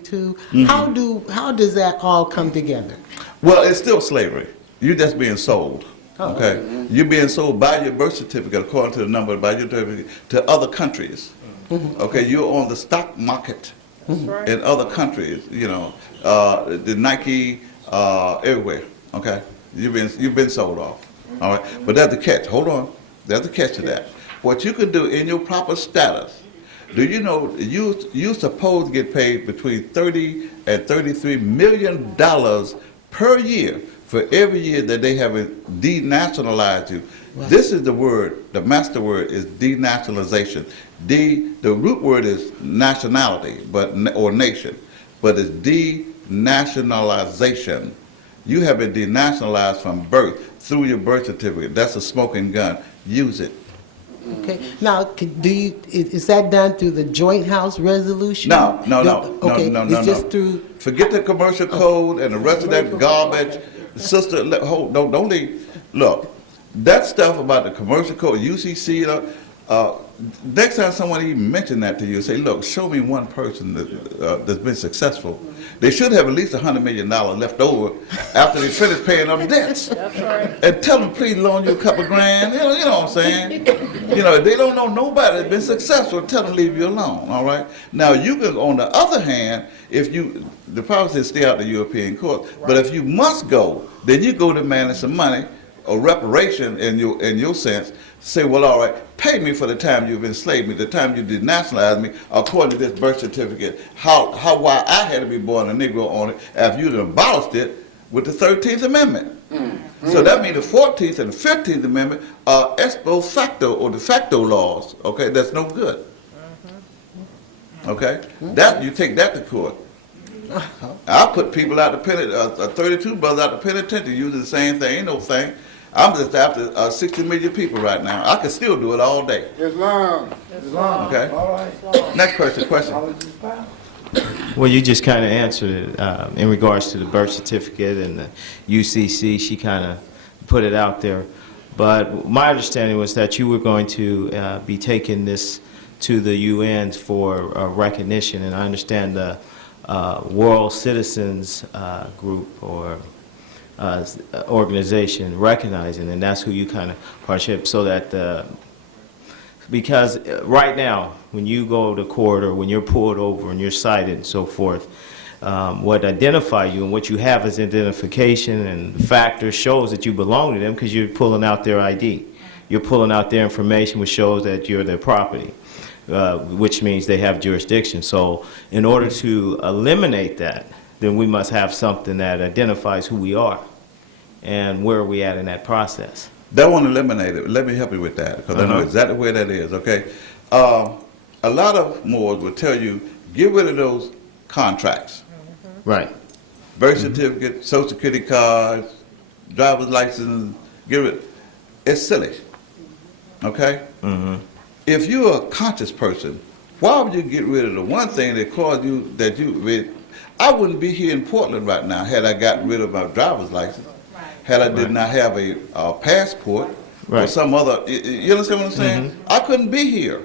Mm-hmm. How does that all come together? Well, it's still slavery. You're just being sold. Oh. Okay, you're being sold by your birth certificate, according to the number by your birth certificate, to other countries. Okay, you're on the stock market in other countries. You know, the Nike, everywhere. Okay, you've been sold off. All right, but there's a catch. Hold on, there's a catch to that. What you can do in your proper status. Do you know you supposed to get paid between $30 and $33 million per year for every year that they have denationalized you? Wow. This is the word, the master word is denationalization. The root word is nationality, or nation, but it's denationalization. You have been denationalized from birth through your birth certificate. That's a smoking gun. Use it. Okay. Now, is that done through the Joint House Resolution? No. Okay. It's just through. Forget the commercial code and the rest of that garbage, sister. Don't leave. Look, that stuff about the commercial code, UCC. Next time someone even mentioned that to you, say, look, show me one person that's been successful. They should have at least $100 million left over after they finish paying off debts. That's right. And tell them, please loan you a couple grand. You know what I'm saying? You know, if they don't know nobody that's been successful, tell them leave you alone, all right? Now, you can, on the other hand, the policy is stay out the European court, but if you must go, then you go demand some money, or reparation in your sense, say, well, all right, pay me for the time you've enslaved me, the time you denationalized me, according to this birth certificate, why I had to be born a Negro on it, after you'd abolished it with the 13th Amendment. So that means the 14th and the 15th Amendment are ex post facto or de facto laws, okay, that's no good. Okay? That, you take that to court. I put people out the penitentiary, 32 brothers out the penitentiary using the same thing, ain't no thing. I'm just after 60 million people right now. I can still do it all day. Islam. Okay? All right. Next question. Well, you just kind of answered it in regards to the birth certificate and the UCC. She kind of put it out there. But my understanding was that you were going to be taking this to the UN for recognition. And I understand the World Citizens Group or organization recognizing, and that's who you kind of partnership, so that because right now when you go to court or when you're pulled over and you're cited and so forth, what identify you and what you have as identification and factors shows that you belong to them because you're pulling out their ID. You're pulling out their information, which shows that you're their property, which means they have jurisdiction. So in order to eliminate that, then we must have something that identifies who we are and where are we at in that process. That won't eliminate it. Let me help you with that, because I know exactly where that is, okay? A lot of Moors will tell you, get rid of those contracts. Right. Birth certificate, social security cards, driver's license, get rid. It's silly, okay? If you're a conscious person, why would you get rid of the one thing that caused you, I wouldn't be here in Portland right now had I gotten rid of my driver's license, had I did not have a passport or some other, you understand what I'm saying? I couldn't be here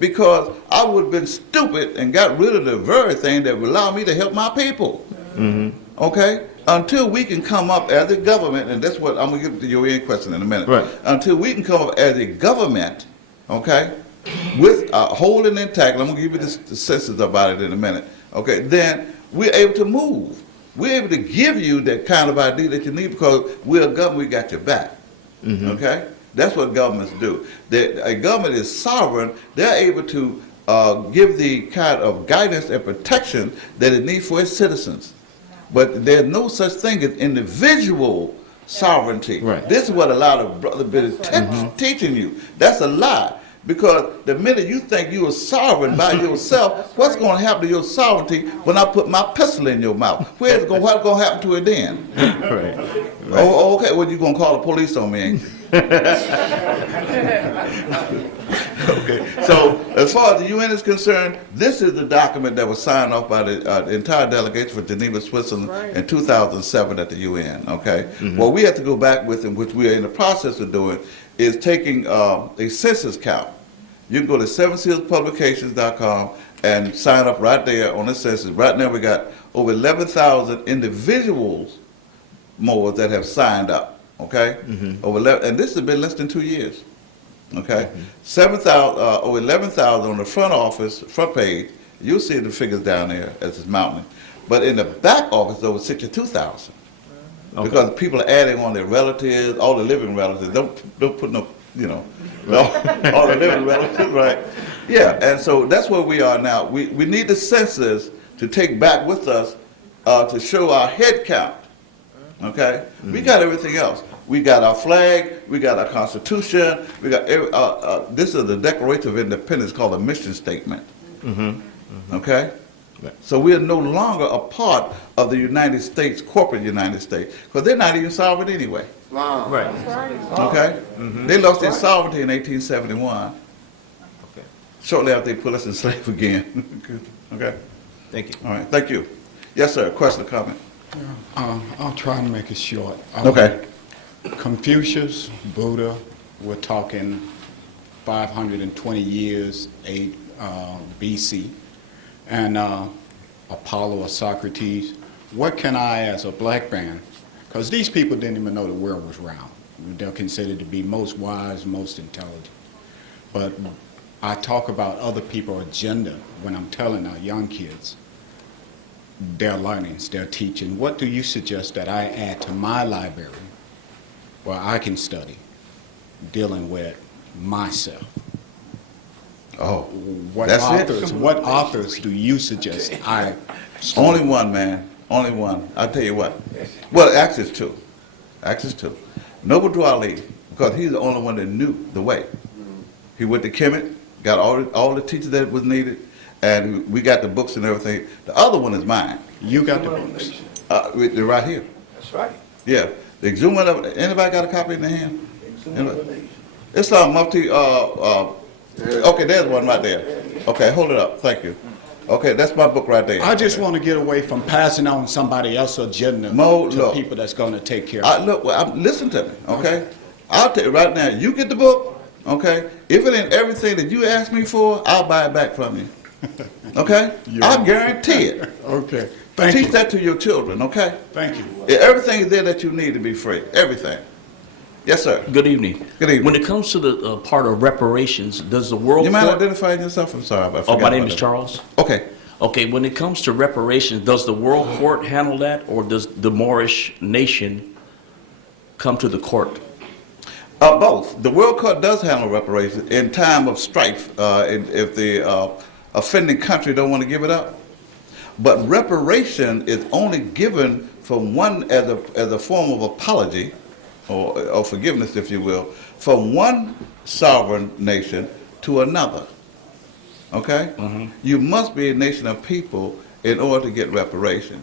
because I would have been stupid and got rid of the very thing that would allow me to help my people, okay? Until we can come up as a government, and that's what, I'm going to get to your end question in a minute. Right. Until we can come up as a government, okay, with holding intact, I'm going to give you the census about it in a minute, okay, then we're able to move. We're able to give you that kind of ID that you need because we're a government, we got your back, okay? That's what governments do. A government is sovereign. They're able to give the kind of guidance and protection that it needs for its citizens. But there's no such thing as individual sovereignty. Right. This is what a lot of brothers been teaching you. That's a lie. Because the minute you think you are sovereign by yourself, what's going to happen to your sovereignty when I put my pistol in your mouth? What's going to happen to it then? Right. Oh, okay. Well, you're going to call the police on me, ain't you? Okay. So as far as the UN is concerned, this is the document that was signed off by the entire delegation for Geneva, Switzerland in 2007 at the UN. Okay. What we have to go back with, and which we are in the process of doing, is taking a census count. You can go to 7sealspublications.com and sign up right there on the census. Right now we got over 11,000 individuals more that have signed up, okay? Over 11, and this has been less than 2 years, okay? 7,000, over 11,000 on the front page. You'll see the figures down there as it's mounting. But in the back office, over 62,000. Okay. Because people are adding on their relatives, all the living relatives. Don't put no, you know, all the living relatives, right? Yeah, and so that's where we are now. We need the census to take back with us to show our head count, okay? We got everything else. We got our flag, we got our Constitution, we got, this is the Declaration of Independence called a mission statement, okay? So we are no longer a part of the United States, corporate United States, because they're not even sovereign anyway. Right. Okay? They lost their sovereignty in 1871, Okay. shortly after they put us in slave again. Okay? Thank you. All right, thank you. Yes, sir, question or comment? I'll try and make it short. Okay. Confucius, Buddha, we're talking 520 years BC, and Apollo or Socrates. What can I, as a black man, because these people didn't even know the world was round. They're considered to be most wise, most intelligent. But I talk about other people's agenda when I'm telling our young kids their learnings, their teaching. What do you suggest that I add to my library where I can study dealing with myself? Oh, What that's authors? it? What authors do you suggest I? Only one, man. Only one. I'll tell you what. Well, actually it's two. Actually it's two. Noble Drew Ali, because he's the only one that knew the way. He went to Kemet, got all the teachers that was needed, and we got the books and everything. The other one is mine. You got the books. They're right here. That's right. Yeah. The exhumed of anybody got a copy in their hand? Anybody? Islam Mufti, okay, there's one right there. Okay, hold it up. Thank you. Okay, that's my book right there. I just want to get away from passing on somebody else's agenda Mo, to look. people that's going to take care of it. Look, listen to me, okay? I'll tell you right now, you get the book, okay? If it ain't everything that you asked me for, I'll buy it back from you. Okay? I guarantee it. Okay. Thank Teach you. that to your children, okay? Thank you. Yeah, everything is there that you need to be free. Everything. Yes, sir. Good evening. Good evening. When it comes to the part of reparations, does the world You mind court... identifying yourself? I'm sorry, I Oh, forgot my name about is that. Charles. Okay. Okay, when it comes to reparations, does the world court handle that, or does the Moorish nation come to the court? Both. The World Court does handle reparations in time of strife, if the offending country don't want to give it up. But reparation is only given from one as a form of apology, or forgiveness, if you will, from one sovereign nation to another. Okay? You must be a nation of people in order to get reparation.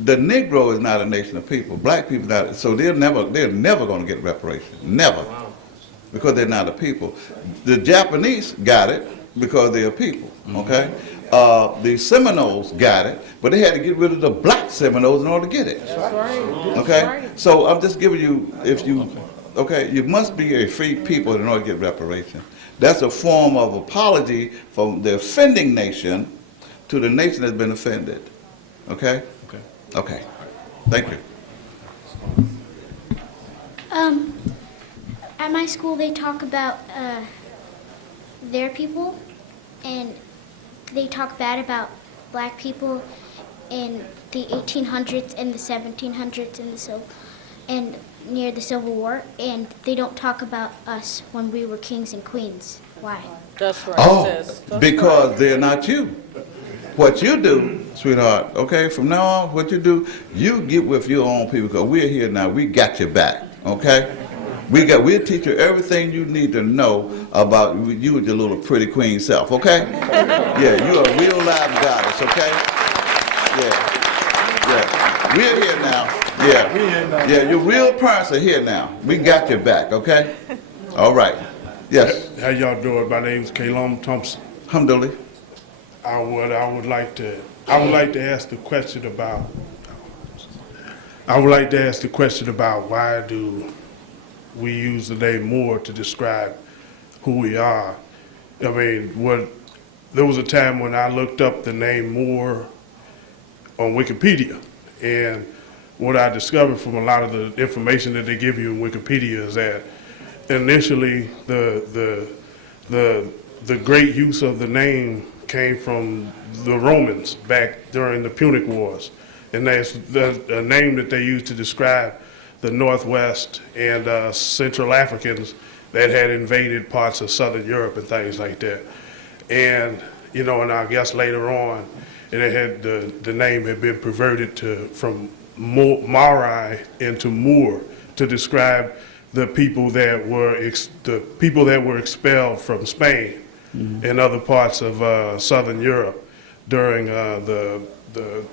The Negro is not a nation of people. Black people not, so they're never going to get reparation. Never. Because they're not a people. The Japanese got it because they're a people. Okay? The Seminoles got it, but they had to get rid of the black Seminoles in order to get it. That's right. Okay? That's right. So I'm just giving you, you must be a free people in order to get reparation. That's a form of apology from the offending nation to the nation that's been offended. Okay? Okay. Okay. Thank you. At my school, they talk about their people, and they talk bad about black people in the 1800s and the 1700s and near the Civil War, and they don't talk about us when we were kings and queens. Why? That's right, Oh, sis. That's because right. they're not you. What you do, sweetheart, okay, from now on, what you do, you get with your own people, because we're here now, we got your back, okay? We'll teach you everything you need to know about you and your little pretty queen self, okay? Yeah, you're a real live goddess, okay? Yeah. We're here now. Yeah, your real parents are here now. We got your back, okay? All right. Yes, How y'all doing? My name's Kalom Thompson. alhamdulillah. I would like to ask the question about why do we use the name Moor to describe who we are? I mean, there was a time when I looked up the name Moor on Wikipedia, and what I discovered from a lot of the information that they give you in Wikipedia is that initially the great use of the name came from the Romans back during the Punic Wars, and that's a name that they used to describe the Northwest and Central Africans that had invaded parts of Southern Europe and things like that. And you know, and I guess later on, it had the name had been perverted from Maori into Moor to describe the people that were expelled from Spain and other parts of Southern Europe during what do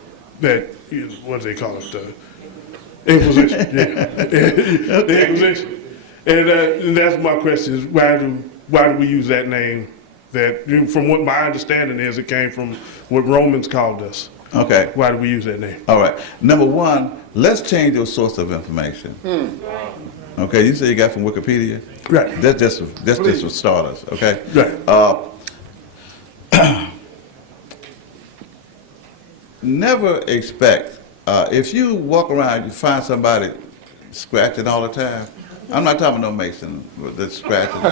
they call it, the Inquisition? Yeah, the Inquisition. And that's my question: is why do we use that name? That, from what my understanding is, it came from what Romans called us. Okay. Why do we use that name? All right. Number one, let's change your source of information. Okay, you say you got from Wikipedia? Right. That's just for starters, okay? Right. Never expect, if you walk around, you find somebody scratching all the time. I'm not talking about no Mason that's scratching,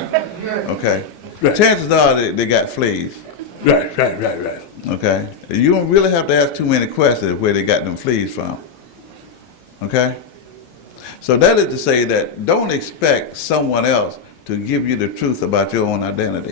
okay? Right. Chances are they got fleas, Right. okay? You don't really have to ask too many questions where they got them fleas from, okay? So that is to say that don't expect someone else to give you the truth about your own identity.